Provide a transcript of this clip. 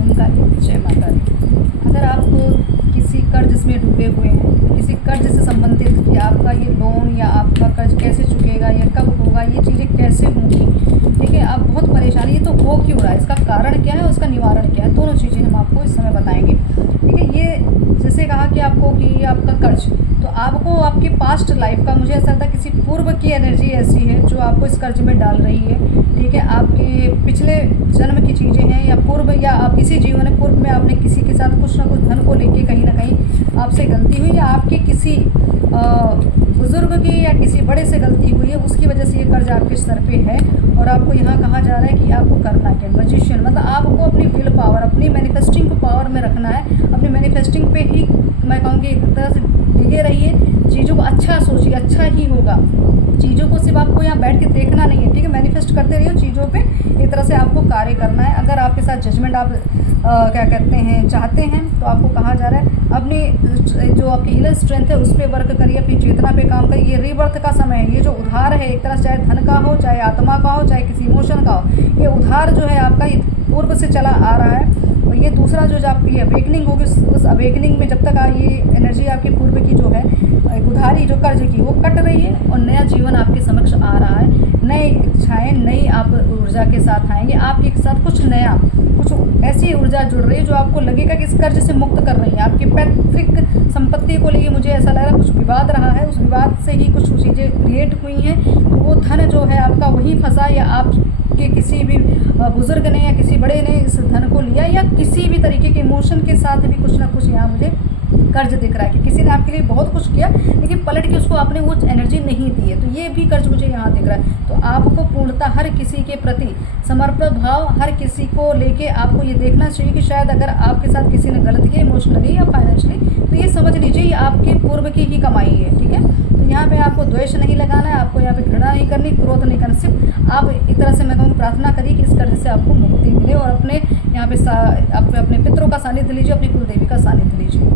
ओम काली जय माता दी। अगर आप किसी कर्ज में डूबे हुए हैं, किसी कर्ज से संबंधित कि आपका ये लोन या आपका कर्ज कैसे चुकेगा या कब होगा, ये चीज़ें कैसे होंगी, ठीक है, आप बहुत परेशानी, ये तो हो क्यों रहा है, इसका कारण क्या है और उसका निवारण क्या है, दोनों चीज़ें हम आपको इस समय बताएंगे। ठीक है, ये जैसे कहा कि आपको कि आपका कर्ज, तो आपको आपकी पास्ट लाइफ का, मुझे ऐसा लगता है किसी पूर्व की एनर्जी ऐसी है जो आपको इस कर्ज में डाल रही है। ठीक है, आपके पिछले जन्म की चीज़ें हैं या पूर्व, या आप इसी जीवन पूर्व में आपने किसी के साथ कुछ ना कुछ धन को लेके कहीं ना कहीं आपसे गलती हुई, या आपके किसी बुज़ुर्ग की या किसी बड़े से गलती हुई है, उसकी वजह से ये कर्ज आपके सर पे है। और आपको यहाँ कहा जा रहा है कि आपको करना क्या, मैजिशियन, मतलब आपको अपनी विल पावर, अपनी मैनिफेस्टिंग पावर में रखना है। अपनी मैनिफेस्टिंग पे ही मैं कहूँगी एक तरह से डिगे रहिए, चीज़ों को अच्छा सोचिए, अच्छा ही होगा। चीज़ों को सिर्फ आपको यहाँ बैठ के देखना नहीं है, ठीक है, मैनिफेस्ट करते रहिए चीज़ों पे, एक तरह से आपको कार्य करना है। अगर आपके साथ जजमेंट आप क्या कहते हैं चाहते हैं, तो आपको कहा जा रहा है अपनी जो आपकी इनर स्ट्रेंथ है उस पर वर्क करिए, अपनी चेतना पे काम करिए। ये रीबर्थ का समय है, ये जो उधार है एक तरह से, चाहे धन का हो, चाहे आत्मा का हो, चाहे किसी इमोशन का हो, ये उधार जो है आपका पूर्व से चला आ रहा है। और ये दूसरा जो आपकी अवेकनिंग होगी, उस अवेकनिंग में जब तक ये एनर्जी आपकी पूर्व की जो है उधारी जो कर्ज की वो कट रही है, और नया जीवन आपके समक्ष आ रहा है। नई इच्छाएँ, नई आप ऊर्जा के साथ आएंगे, आपके साथ कुछ नया, कुछ ऐसी ऊर्जा जुड़ रही है जो आपको लगेगा कि इस कर्ज से मुक्त कर रही है। आपकी पैतृक संपत्ति को लेके मुझे ऐसा लग रहा है कुछ विवाद रहा है, उस विवाद से ही कुछ चीज़ें क्रिएट हुई हैं, तो वो धन जो है आपका वहीं फंसा, या आपके किसी भी बुज़ुर्ग ने या किसी बड़े ने इस धन को लिया, या किसी भी तरीके के इमोशन के साथ भी कुछ ना कुछ यहाँ मुझे कर्ज दिख रहा है कि किसी ने आपके लिए बहुत कुछ किया लेकिन पलट के उसको आपने वो एनर्जी नहीं दी है, तो ये भी कर्ज मुझे यहाँ दिख रहा है। तो आपको पूर्णतः हर किसी के प्रति समर्पित भाव, हर किसी को लेके आपको ये देखना चाहिए कि शायद अगर आपके साथ किसी ने गलत किया इमोशनली या फाइनेंशियली, तो ये समझ लीजिए ये आपके पूर्व की ही कमाई है। ठीक है, तो यहाँ पे आपको द्वेष नहीं लगाना है, आपको यहाँ पे घृणा नहीं करनी, क्रोध नहीं करना, सिर्फ आप एक तरह से मैं कहूँ प्रार्थना करिए कि इस कर्ज से आपको मुक्ति मिले, और अपने यहाँ पे अपने पितरों का सानिध्य लीजिए, अपनी कुलदेवी का सानिध्य लीजिए।